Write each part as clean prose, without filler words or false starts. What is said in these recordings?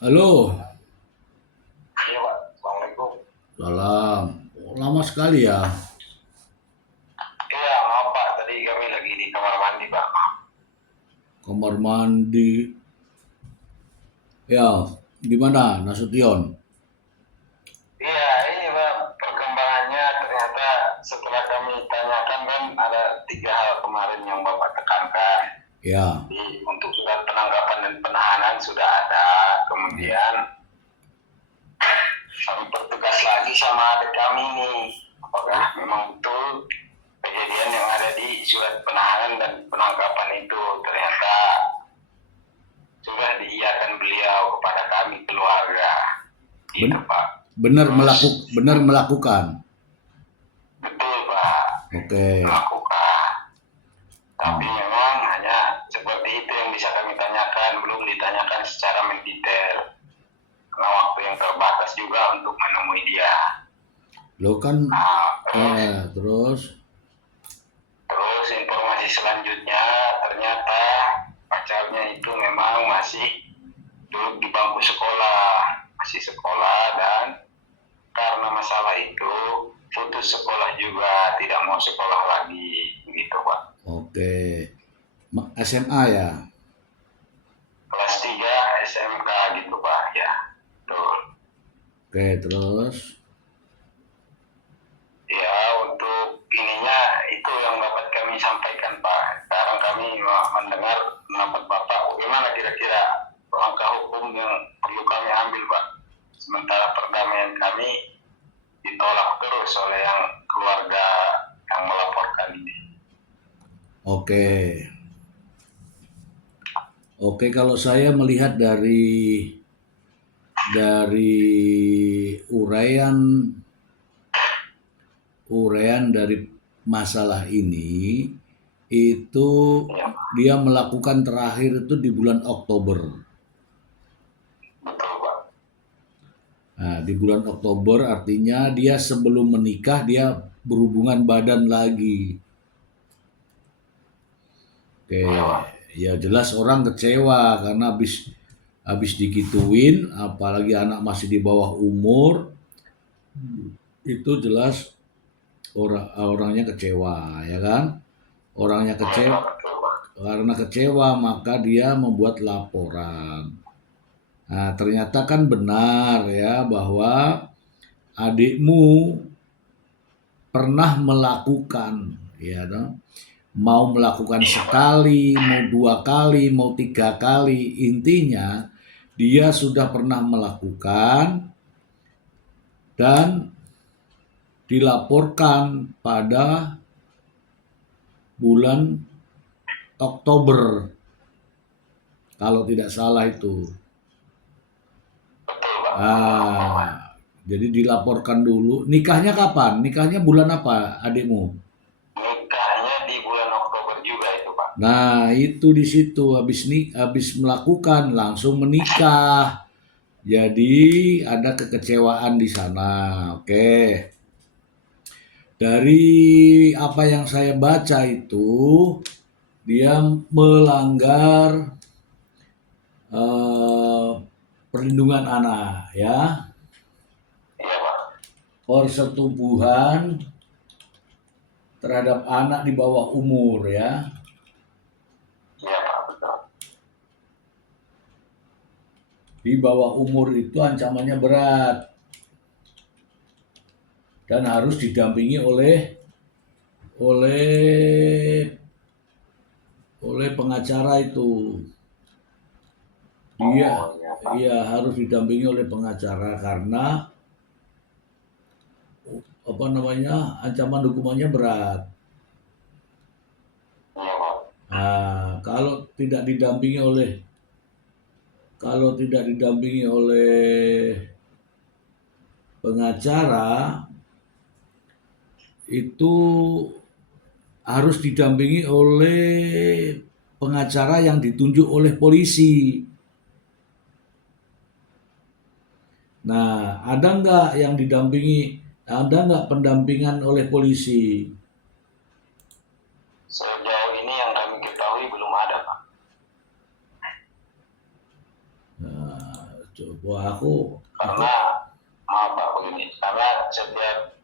Halo, Iya Pak, Assalamualaikum. salam. Lama sekali ya. Iya maaf Pak, tadi kami lagi di kamar mandi Pak. Kamar mandi. Ya, gimana Nasution? Iya ini Pak, perkembangannya ternyata setelah kami tanyakan kan ada 3 hal kemarin yang Bapak tekankan. Ya, Jadi untuk surat penangkapan dan penahanan sudah ada, ya. kemudian kami pertegas lagi sama adik kami nih, apakah memang betul kejadian yang ada di surat penahanan dan penangkapan itu ternyata sudah diiyakan beliau kepada kami keluarga. Gitu Ben- Pak. benar Terus benar melakukan. betul Pak, Oke, melakukan. Tapi hmm, memang hanya seperti itu yang bisa kami tanyakan, belum ditanyakan secara mendetail. Karena waktu yang terbatas juga untuk menemui dia. lo kan Nah, terus, terus, terus informasi selanjutnya ternyata pacarnya itu memang masih duduk di bangku sekolah, masih sekolah dan karena masalah itu putus sekolah juga, tidak mau sekolah lagi, gitu Pak. oke. SMA ya. Kelas 3 SMK gitu Pak, ya. Tuh. Oke, terus. Ya, untuk ininya itu yang dapat kami sampaikan Pak. Sekarang kami mendengar pendapat Bapak, bagaimana kira-kira langkah hukum yang perlu kami ambil Pak. Sementara perdamaian kami ditolak terus oleh yang keluarga yang melaporkan ini. Oke. Oke, kalau saya melihat dari uraian uraian dari masalah ini itu Ya, dia melakukan terakhir itu di bulan Oktober. betul Pak. Nah, di bulan Oktober artinya dia sebelum menikah dia berhubungan badan lagi. Oke, Iya Pak. ya jelas orang kecewa karena habis digituin, apalagi anak masih di bawah umur, itu jelas orangnya kecewa, ya kan? Orangnya Iya Pak, kecewa. betul Pak. Karena kecewa maka dia membuat laporan. Nah, ternyata kan benar ya bahwa adikmu pernah melakukan, ya dong. Mau melakukan Iya Pak. sekali, mau 2 kali, mau 3 kali, intinya dia sudah pernah melakukan dan dilaporkan pada bulan Oktober kalau tidak salah itu. Betul Pak, bulan Oktober. Ah, jadi dilaporkan dulu. Nikahnya kapan? Nikahnya bulan apa, adikmu? Nikahnya di bulan Oktober juga itu Pak. Nah, itu di situ habis melakukan langsung menikah. Jadi ada kekecewaan di sana. Oke. Dari apa yang saya baca itu dia melanggar eh, perlindungan anak ya, Iya Pak. persetubuhan terhadap anak di bawah umur ya. Iya Pak, betul. Di bawah umur itu ancamannya berat dan harus didampingi oleh oleh pengacara itu. Dia Oh iya Pak. Iya harus didampingi oleh pengacara karena apa namanya ancaman hukumannya berat. Iya Pak. Nah, kalau tidak didampingi oleh pengacara itu harus didampingi oleh pengacara yang ditunjuk oleh polisi. Nah, ada nggak pendampingan oleh polisi? Sejauh ini yang kami ketahui belum ada Pak. Coba aku Karena maaf Pak begini, karena setiap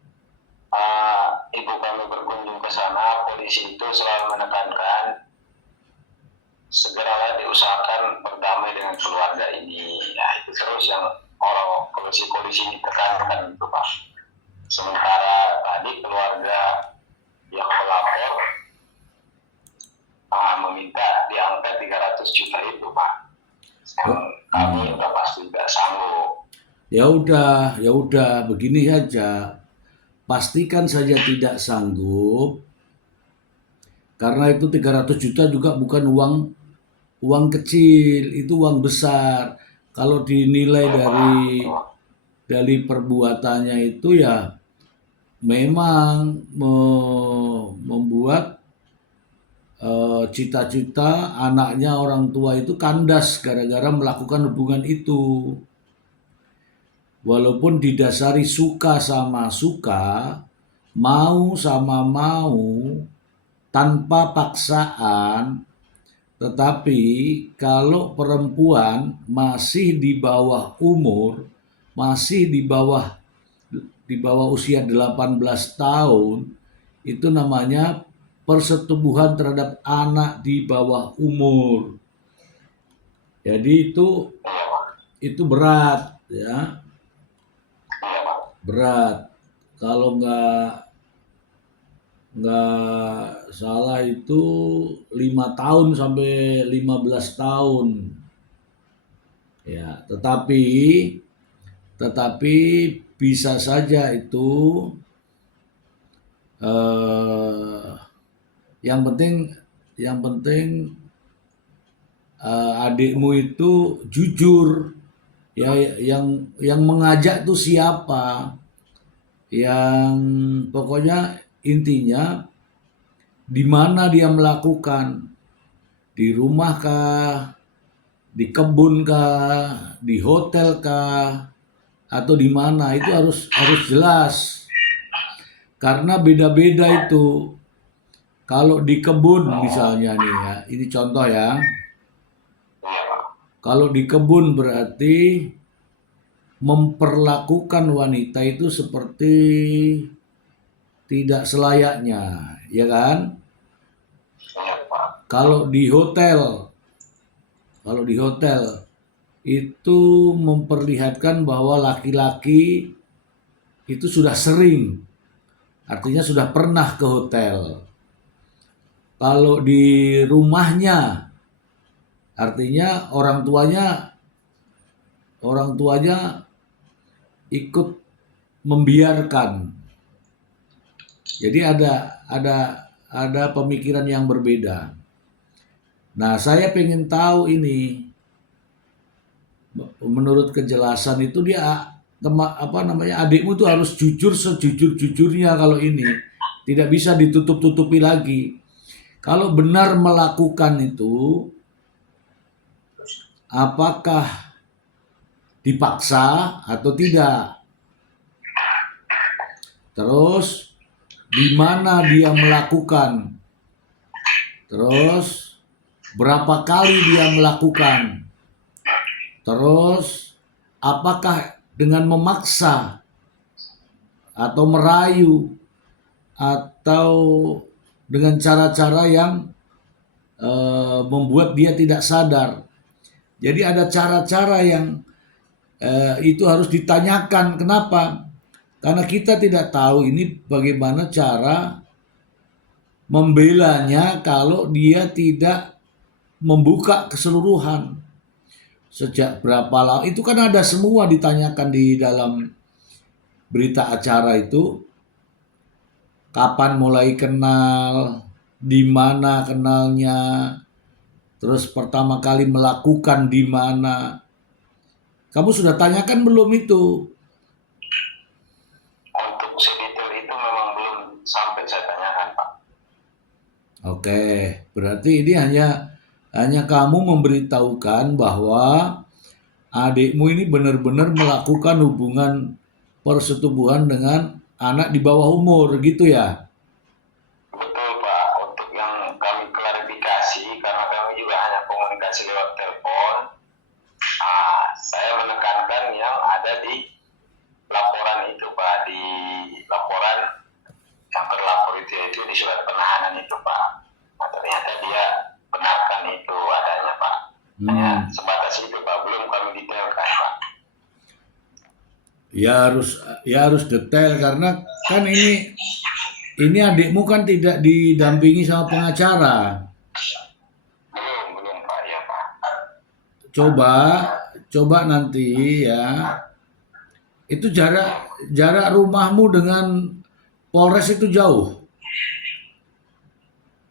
ibu kami berkunjung ke sana, polisi itu selalu menekankan segeralah diusahakan berdamai dengan keluarga ini. Ya itu terus yang orang polisi-polisi ini tekankan itu Pak. Sementara tadi keluarga yang pelapor meminta di angka 300 juta itu Pak. Kami udah pasti tidak sanggup. ya udah begini saja. Pastikan saja tidak sanggup, karena itu 300 juta juga bukan uang kecil, itu uang besar. Kalau dinilai dari perbuatannya itu ya memang membuat cita-cita anaknya orang tua itu kandas gara-gara melakukan hubungan itu. Walaupun didasari suka sama suka, mau sama mau, tanpa paksaan, tetapi kalau perempuan masih di bawah umur, masih di bawah usia 18 tahun, itu namanya persetubuhan terhadap anak di bawah umur. Jadi itu berat ya. Berat. Kalau nggak salah itu 5 tahun sampai 15 tahun. Ya, tetapi bisa saja itu yang penting adikmu itu jujur. Ya, yang mengajak tuh siapa? Yang pokoknya intinya di mana dia melakukan, di rumah kah, di kebun kah, di hotel kah, atau di mana, itu harus jelas. Karena beda-beda itu. Kalau di kebun misalnya nih ya, ini contoh ya. Kalau di kebun berarti memperlakukan wanita itu seperti tidak selayaknya, ya kan? Kalau di hotel itu memperlihatkan bahwa laki-laki itu sudah sering, artinya sudah pernah ke hotel. Kalau di rumahnya, artinya orang tuanya ikut membiarkan. Jadi ada pemikiran yang berbeda. Nah, saya pengen tahu ini, menurut kejelasan itu dia adikmu tuh harus jujur sejujur-jujurnya. Kalau ini tidak bisa ditutup-tutupi lagi. Kalau benar melakukan itu, apakah dipaksa atau tidak? Terus di mana dia melakukan? Terus berapa kali dia melakukan? Terus apakah dengan memaksa atau merayu atau dengan cara-cara yang membuat dia tidak sadar? Jadi ada cara-cara yang itu harus ditanyakan. Kenapa? Karena kita tidak tahu ini bagaimana cara membelanya kalau dia tidak membuka keseluruhan. Sejak berapa lama, itu kan ada semua ditanyakan di dalam berita acara itu. Kapan mulai kenal, di mana kenalnya, terus pertama kali melakukan di mana. Kamu sudah tanyakan belum itu? Untuk sedetail itu memang belum sampai saya tanyakan Pak. Oke, berarti ini hanya kamu memberitahukan bahwa adikmu ini benar-benar melakukan hubungan persetubuhan dengan anak di bawah umur, gitu ya? Betul Pak, untuk yang kami klarifikasi, karena kami juga hanya komunikasi lewat telepon, saya menekan Hanya Hmm. sebatas itu Pak, belum kami detailkan Pak. Ya harus detail karena kan ini adikmu kan tidak didampingi sama pengacara. Belum Pak, ya Pak. Coba coba nanti ya. Itu jarak jarak rumahmu dengan Polres itu jauh.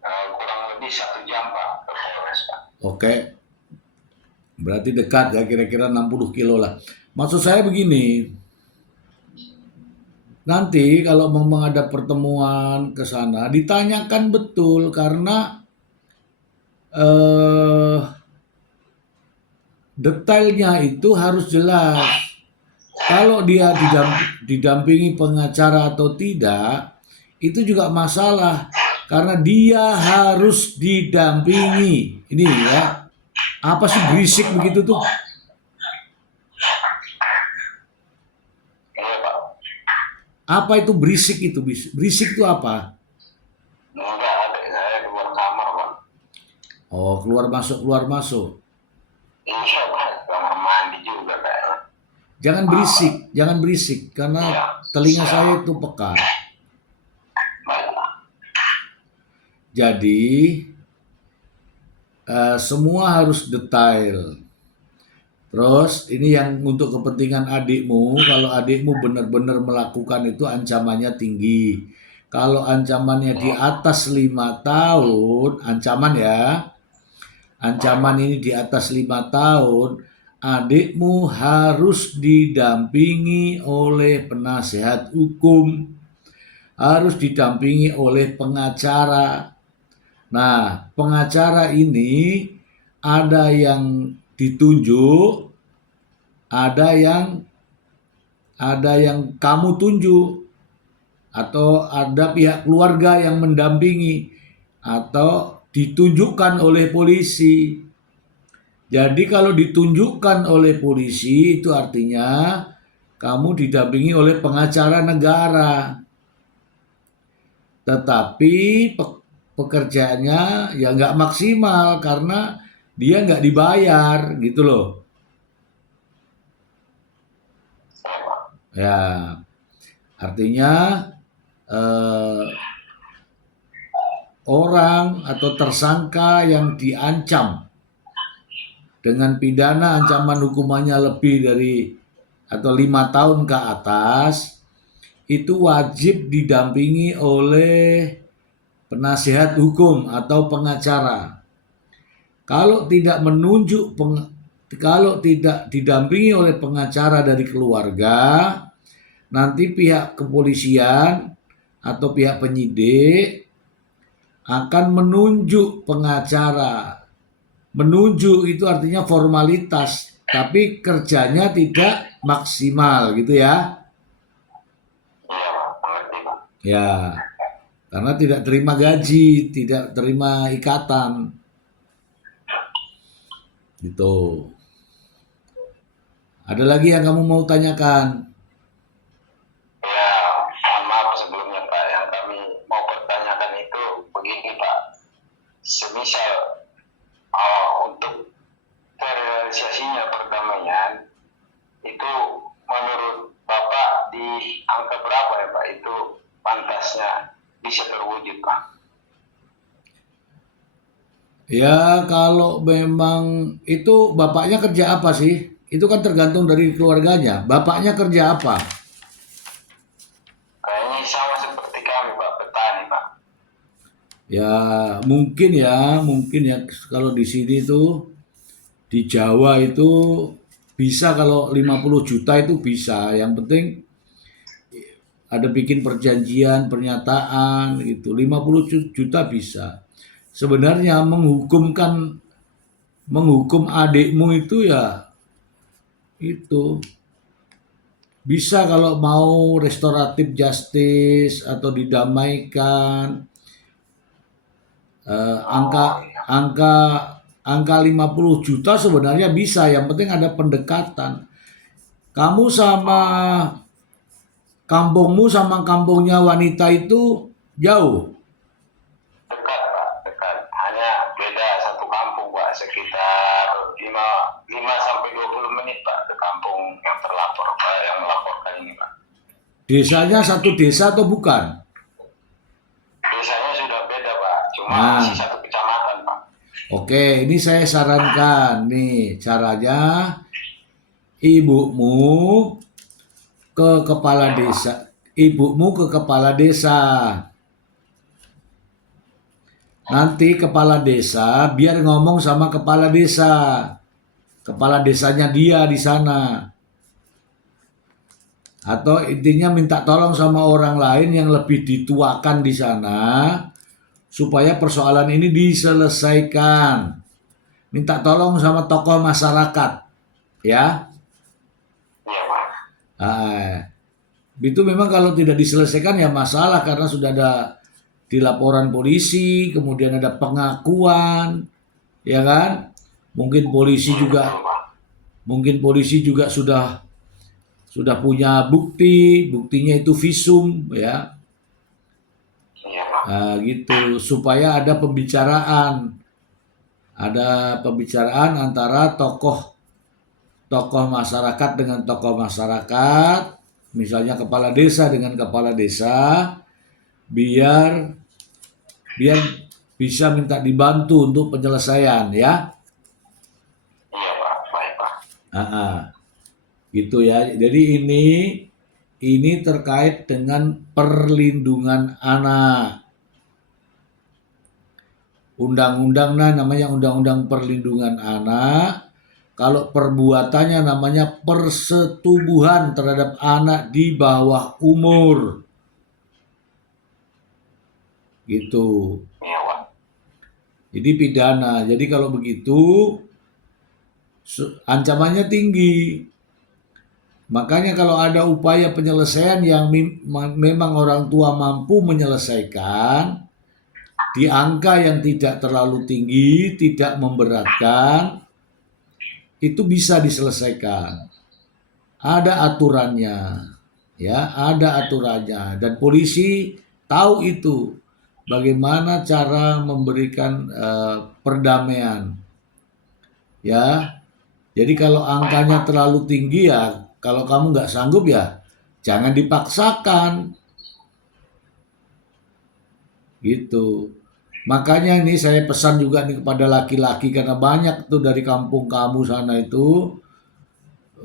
Kurang lebih 1 jam Pak ke Polres Pak. Oke, berarti dekat ya kira-kira 60 kilo lah. Maksud saya begini, nanti kalau memang ada pertemuan ke sana ditanyakan betul karena eh, detailnya itu harus jelas. Kalau dia didampingi pengacara atau tidak, itu juga masalah karena dia harus didampingi. Ini ya, apa sih berisik begitu tuh? Iya Pak. Apa itu berisik itu? Berisik itu apa? Enggak ada, saya keluar kamar Pak. Oh, keluar masuk. Iya Pak, kamar mandi juga kayaknya. Jangan berisik karena Iya. telinga saya itu peka. Baik Pak. Jadi semua harus detail. Terus ini yang untuk kepentingan adikmu, kalau adikmu benar-benar melakukan itu ancamannya tinggi. Kalau ancamannya di atas 5 tahun, ancaman ya, ancaman ini di atas 5 tahun, adikmu harus didampingi oleh penasehat hukum, harus didampingi oleh pengacara. Nah, pengacara ini ada yang ditunjuk, ada yang kamu tunjuk, atau ada pihak keluarga yang mendampingi, atau ditunjukkan oleh polisi. Jadi kalau ditunjukkan oleh polisi itu artinya kamu didampingi oleh pengacara negara. Tetapi pekerjaannya ya nggak maksimal karena dia nggak dibayar gitu loh. Ya, artinya orang atau tersangka yang diancam dengan pidana ancaman hukumannya lebih dari atau 5 tahun ke atas itu wajib didampingi oleh penasihat hukum atau pengacara. Kalau tidak kalau tidak didampingi oleh pengacara dari keluarga, nanti pihak kepolisian atau pihak penyidik akan menunjuk pengacara. Menunjuk itu artinya formalitas, tapi kerjanya tidak maksimal gitu ya. Iya Pak, mengerti Pak. Ya, karena tidak terima gaji, tidak terima ikatan. Gitu. Ada lagi yang kamu mau tanyakan? Ya, mohon maaf sebelumnya Pak, yang kami mau pertanyakan itu begini Pak. Semisal untuk terrealisasinya perdamaian itu menurut Bapak di angka berapa ya Pak itu pantasnya bisa terwujud Pak? Ya, kalau memang itu bapaknya kerja apa sih? Itu kan tergantung dari keluarganya. Bapaknya kerja apa? Kayaknya sama seperti kami Pak, petani Pak. Ya mungkin ya kalau di sini tuh di Jawa itu bisa kalau 50 juta itu bisa. Yang penting ada bikin perjanjian, pernyataan gitu. 50 juta bisa. Sebenarnya menghukum adikmu itu ya itu bisa kalau mau restoratif justice atau didamaikan angka angka angka 50 juta sebenarnya bisa, yang penting ada pendekatan. Kamu sama kampungmu sama kampungnya wanita itu jauh. Dekat Pak, dekat. Hanya beda satu kampung Pak, sekitar 50 ini Pak. Desanya satu desa atau bukan? Desanya sudah beda Pak, cuma Nah. masih satu kecamatan Pak. Oke, ini saya sarankan nih caranya ibumu ke kepala desa. Ibumu ke kepala desa. Nanti kepala desa biar ngomong sama kepala desa. Kepala desanya dia di sana. Atau intinya minta tolong sama orang lain yang lebih dituakan di sana supaya persoalan ini diselesaikan. Minta tolong sama tokoh masyarakat, ya. Iya Pak. Itu memang kalau tidak diselesaikan ya masalah karena sudah ada di laporan polisi, kemudian ada pengakuan, ya kan? Mungkin polisi juga sudah punya buktinya itu visum, ya. Iya Pak. Gitu supaya ada pembicaraan antara tokoh masyarakat dengan tokoh masyarakat, misalnya kepala desa dengan kepala desa, biar bisa minta dibantu untuk penyelesaian, ya. Iya Pak, baik Pak. Gitu ya. Jadi ini terkait dengan perlindungan anak. Undang-undang namanya Undang-Undang Perlindungan Anak. Kalau perbuatannya namanya persetubuhan terhadap anak di bawah umur. Gitu. Iya Pak. Jadi pidana. Jadi kalau begitu ancamannya tinggi. Makanya kalau ada upaya penyelesaian yang memang orang tua mampu menyelesaikan di angka yang tidak terlalu tinggi, tidak memberatkan, itu bisa diselesaikan. Ada aturannya, ya, ada aturannya, dan polisi tahu itu bagaimana cara memberikan perdamaian, ya. Jadi kalau angkanya terlalu tinggi ya, kalau kamu nggak sanggup ya jangan dipaksakan, gitu. Makanya ini saya pesan juga nih kepada laki-laki karena banyak tuh dari kampung kamu sana itu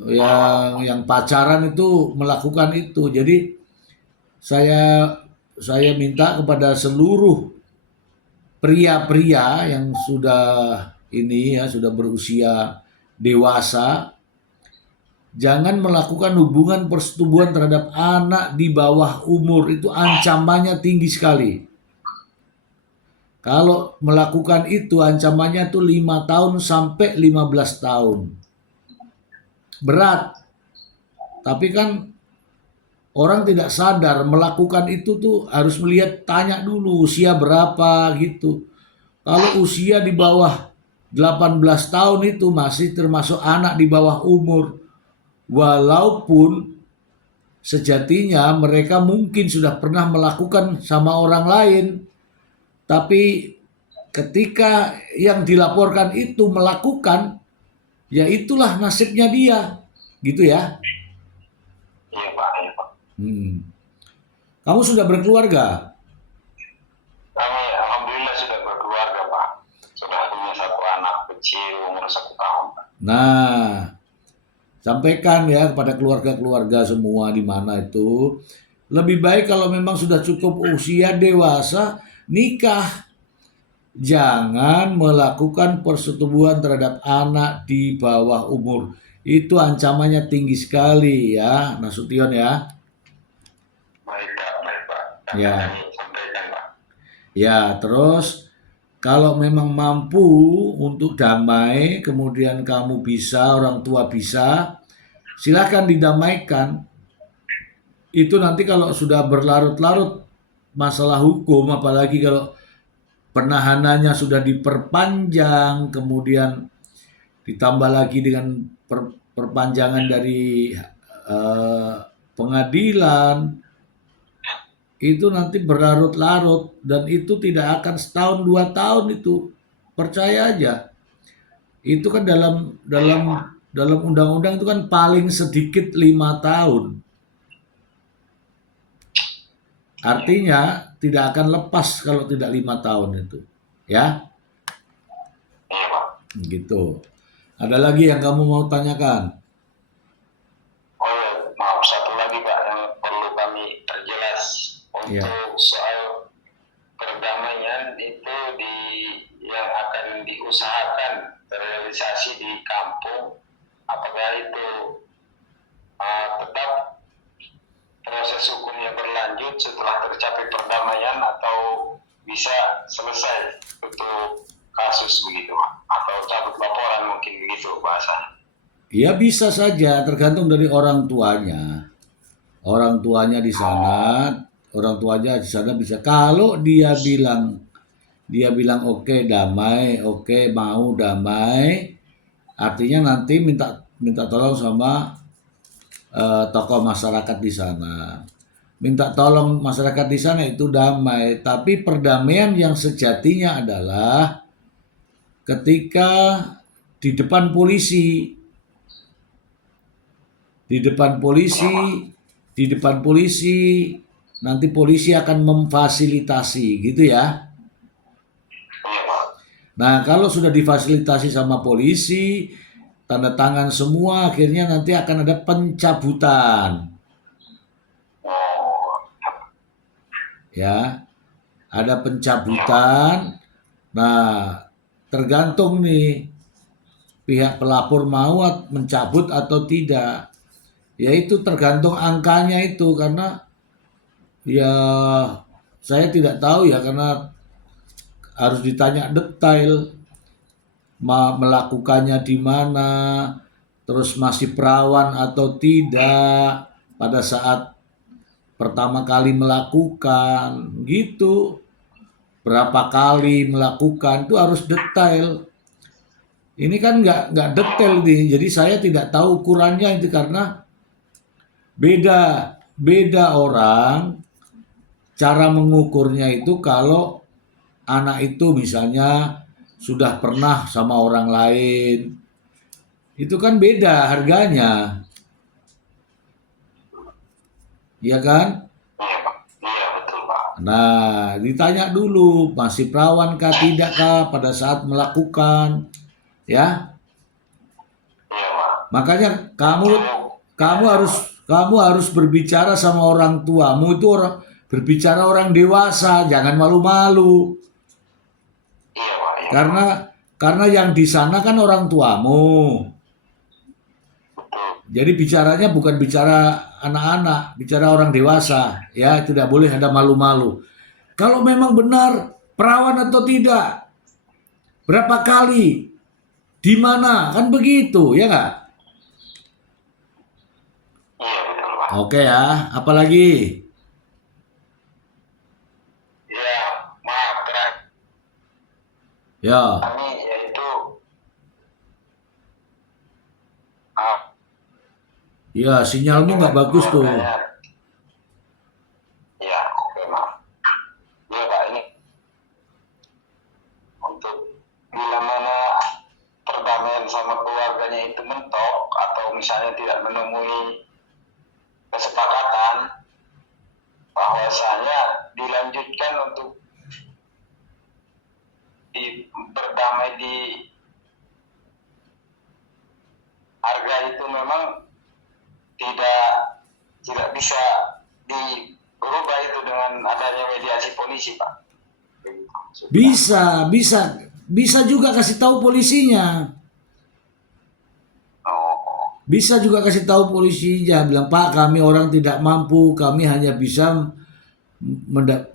yang pacaran itu melakukan itu. Jadi saya minta kepada seluruh pria-pria yang sudah berusia dewasa, jangan melakukan hubungan persetubuhan terhadap anak di bawah umur, itu ancamannya tinggi sekali. Kalau melakukan itu ancamannya tuh 5 tahun sampai 15 tahun. Berat. Tapi kan orang tidak sadar melakukan itu tuh harus tanya dulu usia berapa gitu. Kalau usia di bawah 18 tahun itu masih termasuk anak di bawah umur. Walaupun sejatinya mereka mungkin sudah pernah melakukan sama orang lain. Tapi ketika yang dilaporkan itu melakukan, ya itulah nasibnya dia, gitu ya. Iya Pak, iya Pak. Kamu sudah berkeluarga? Kami alhamdulillah sudah berkeluarga Pak. Sudah punya 1 anak kecil umur 1 tahun Pak. Nah, sampaikan ya kepada keluarga-keluarga semua di mana itu. Lebih baik kalau memang sudah cukup usia dewasa, nikah. Jangan melakukan persetubuhan terhadap anak di bawah umur. Itu ancamannya tinggi sekali ya, Nasution ya. Baik Pak. Ya. Kami sampaikan Pak. Ya, terus kalau memang mampu untuk damai, kemudian kamu bisa, orang tua bisa, silakan didamaikan. Itu nanti kalau sudah berlarut-larut masalah hukum, apalagi kalau penahanannya sudah diperpanjang, kemudian ditambah lagi dengan perpanjangan dari pengadilan, itu nanti berlarut-larut dan itu tidak akan setahun 2 tahun itu, percaya aja. Itu kan dalam undang-undang itu kan paling sedikit 5 tahun. Artinya tidak akan lepas kalau tidak 5 tahun itu. Ya, Iya Pak. gitu. Ada lagi yang kamu mau tanyakan? Oh ya, maaf satu lagi Pak yang perlu kami perjelas Ya. untuk soal perdamaian itu yang akan diusahakan terrealisasi di kampung, apakah itu tetap proses hukumnya berlanjut setelah tercapai perdamaian atau bisa selesai untuk kasus begitu Pak, atau cabut laporan mungkin begitu bahasanya. Ya bisa saja, tergantung dari orang tuanya. Orang tuanya di sana, orang tuanya di sana bisa. Kalau dia bilang oke damai, oke mau damai, artinya nanti minta tolong sama tokoh masyarakat di sana. Minta tolong masyarakat di sana itu damai, tapi perdamaian yang sejatinya adalah ketika di depan polisi, di depan polisi, di depan polisi, nanti polisi akan memfasilitasi, gitu ya. Iya Pak. Nah, kalau sudah difasilitasi sama polisi, tanda tangan semua, akhirnya nanti akan ada pencabutan. Oh, Ya, ada pencabutan. Nah, tergantung nih pihak pelapor mau mencabut atau tidak. Ya itu tergantung angkanya itu, karena ya saya tidak tahu ya, karena harus ditanya detail melakukannya di mana, terus masih perawan atau tidak pada saat pertama kali melakukan, gitu. Berapa kali melakukan itu harus detail. Ini kan nggak detail nih, jadi saya tidak tahu ukurannya itu, karena beda beda orang cara mengukurnya itu. Kalau anak itu misalnya sudah pernah sama orang lain, itu kan beda harganya, ya kan? iya Pak. Iya betul Pak. Nah, ditanya dulu masih perawan kah tidak kah pada saat melakukan, ya. Iya Pak. Makanya kamu Untuk kamu harus kamu harus berbicara sama orang tuamu itu, berbicara orang dewasa, jangan malu-malu. iya Pak. Iya Karena yang di sana kan orang tuamu. betul. Jadi bicaranya bukan bicara anak-anak, bicara orang dewasa, ya tidak boleh ada malu-malu. Kalau memang benar perawan atau tidak, berapa kali, di mana, kan begitu, ya nggak? Iya betul Pak. Oke ya, apalagi? Iya, maaf terakhir Ya, kami yaitu ah, ya sinyalmu nggak bagus tuh. keluarganya. Iya, oke maaf. Iya Pak, ini untuk bila mana perdamaian sama keluarganya itu mentok atau misalnya tidak menemui kesepakatan, bahwasanya dilanjutkan untuk berdamai di harga itu memang tidak bisa diubah itu dengan adanya mediasi polisi Pak. Bisa juga kasih tahu polisinya. Oh, Bisa juga kasih tahu polisinya, bilang Pak kami orang tidak mampu, kami hanya bisa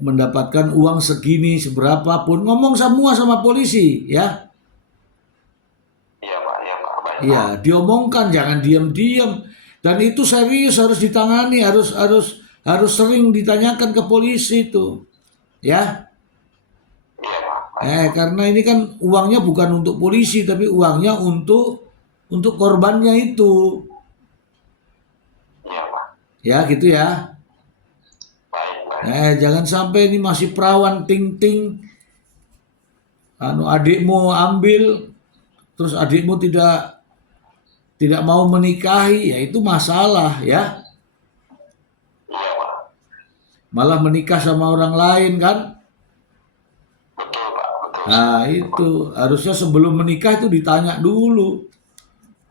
mendapatkan uang segini seberapapun, ngomong semua sama polisi ya. iya Pak, baik. Iya, diomongkan, jangan diam-diam, dan itu serius, harus ditangani, harus sering ditanyakan ke polisi itu ya. Iya Pak, baik. Karena ini kan uangnya bukan untuk polisi, tapi uangnya untuk korbannya itu Iya Pak, ya, gitu ya. baik. Jangan sampai ini masih perawan ting-ting, adikmu ambil, terus adikmu tidak mau menikahi, ya itu masalah ya. Iya Pak, malah menikah sama orang lain kan. Betul Pak, betul. Nah itu harusnya sebelum menikah itu ditanya dulu,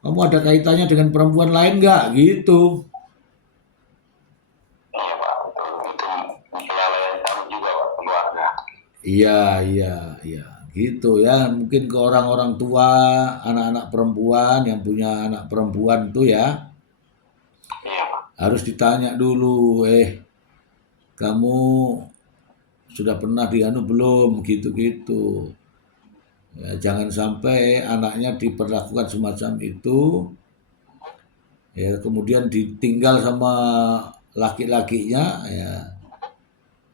kamu ada kaitannya dengan perempuan lain nggak gitu. Iya Pak, betul. Itu kelalaian kami juga Pak, keluarga. Iya, iya, iya, gitu ya. Mungkin ke orang-orang tua, anak-anak perempuan yang punya anak perempuan tuh ya, Iya Pak. harus ditanya dulu, kamu sudah pernah dianu belum, gitu-gitu. Ya, jangan sampai anaknya diperlakukan semacam itu, ya kemudian ditinggal sama laki-lakinya, ya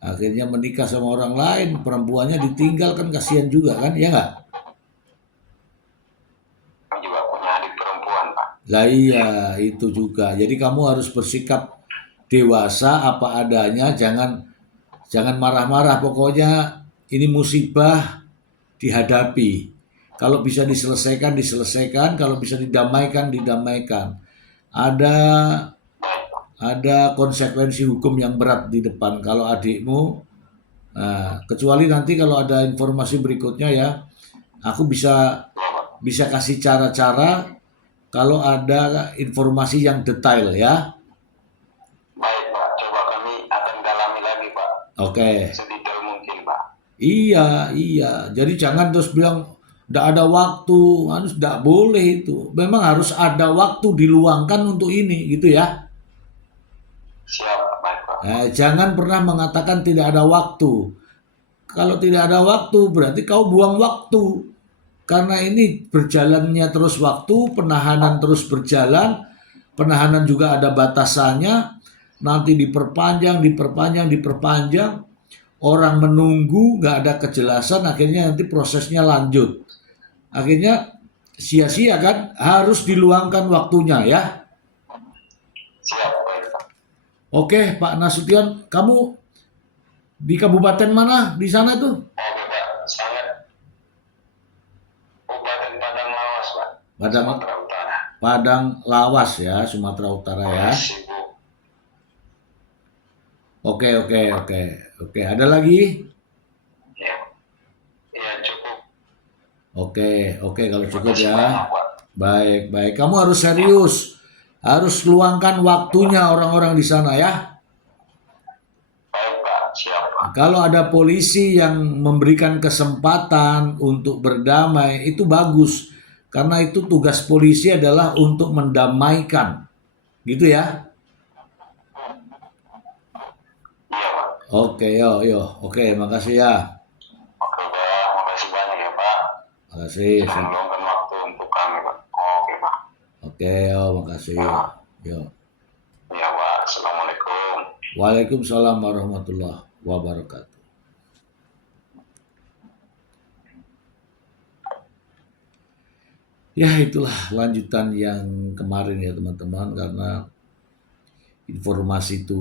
akhirnya menikah sama orang lain, perempuannya ditinggal kan kasihan juga kan, ya nggak? Kami juga punya adik perempuan Pak. Lah iya, itu juga. Jadi kamu harus bersikap dewasa apa adanya, jangan marah-marah. Pokoknya ini musibah dihadapi. Kalau bisa diselesaikan, diselesaikan. Kalau bisa didamaikan, didamaikan. Ada Baik Pak. ada konsekuensi hukum yang berat di depan kalau adikmu. Nah, kecuali nanti kalau ada informasi berikutnya ya, aku bisa Iya Pak. bisa kasih cara-cara kalau ada informasi yang detail ya. Baik Pak, coba kami akan dalami lagi Pak. Oke. Sedetail mungkin Pak. Iya, iya. Jadi jangan terus bilang tidak ada waktu, harus tidak boleh itu. Memang harus ada waktu diluangkan untuk ini, gitu ya. Siap Pak, baik Pak. Jangan pernah mengatakan tidak ada waktu. Kalau tidak ada waktu, berarti kau buang waktu. Karena ini berjalannya terus waktu, penahanan terus berjalan, penahanan juga ada batasannya, nanti diperpanjang, diperpanjang, diperpanjang, orang menunggu, nggak ada kejelasan, akhirnya nanti prosesnya lanjut. Akhirnya sia-sia kan, harus diluangkan waktunya ya. Siap, baik Pak. Oke Pak Nasution, kamu di kabupaten mana di sana tuh? Oke Pak, sangat Kabupaten Padang Lawas Pak, Padang, Sumatera Utara. Padang Lawas ya, Sumatera Utara ya. Sibuk. Oke, oke, oke. Oke, ada lagi? Ya, ya cukup. Oke, oke kalau Terima cukup kasih ya. banyak Pak. Baik, baik. Kamu harus serius. Harus luangkan waktunya orang-orang di sana ya. Baik Pak, siap Pak. Kalau ada polisi yang memberikan kesempatan untuk berdamai, itu bagus. Karena itu tugas polisi adalah untuk mendamaikan. Gitu ya. Iya Pak. Oke, yo, yo. Oke, makasih ya. Oke Pak, makasih banyak ya Pak. Makasih. Sudah meluangkan waktu untuk kami Pak. Oke Pak. Oke, yo, makasih. Yo. Ya Pak, Assalamualaikum. Waalaikumsalam warahmatullahi wabarakatuh. Ya itulah lanjutan yang kemarin ya teman-teman, karena informasi itu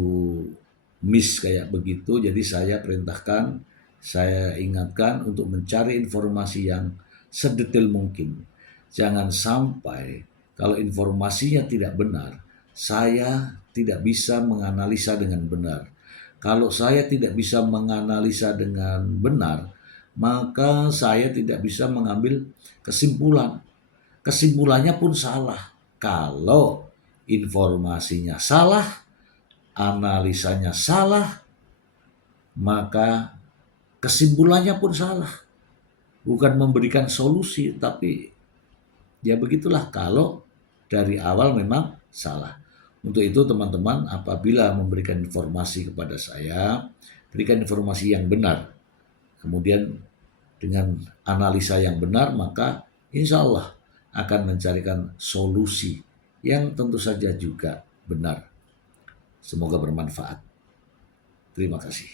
miss kayak begitu, jadi saya perintahkan, saya ingatkan untuk mencari informasi yang sedetail mungkin. Jangan sampai kalau informasinya tidak benar, saya tidak bisa menganalisa dengan benar. Kalau saya tidak bisa menganalisa dengan benar, maka saya tidak bisa mengambil kesimpulan. Kesimpulannya pun salah. Kalau informasinya salah, analisanya salah, maka kesimpulannya pun salah. Bukan memberikan solusi, tapi ya begitulah kalau dari awal memang salah. Untuk itu teman-teman, apabila memberikan informasi kepada saya, berikan informasi yang benar. Kemudian dengan analisa yang benar, maka insya Allah akan mencarikan solusi yang tentu saja juga benar. Semoga bermanfaat. Terima kasih.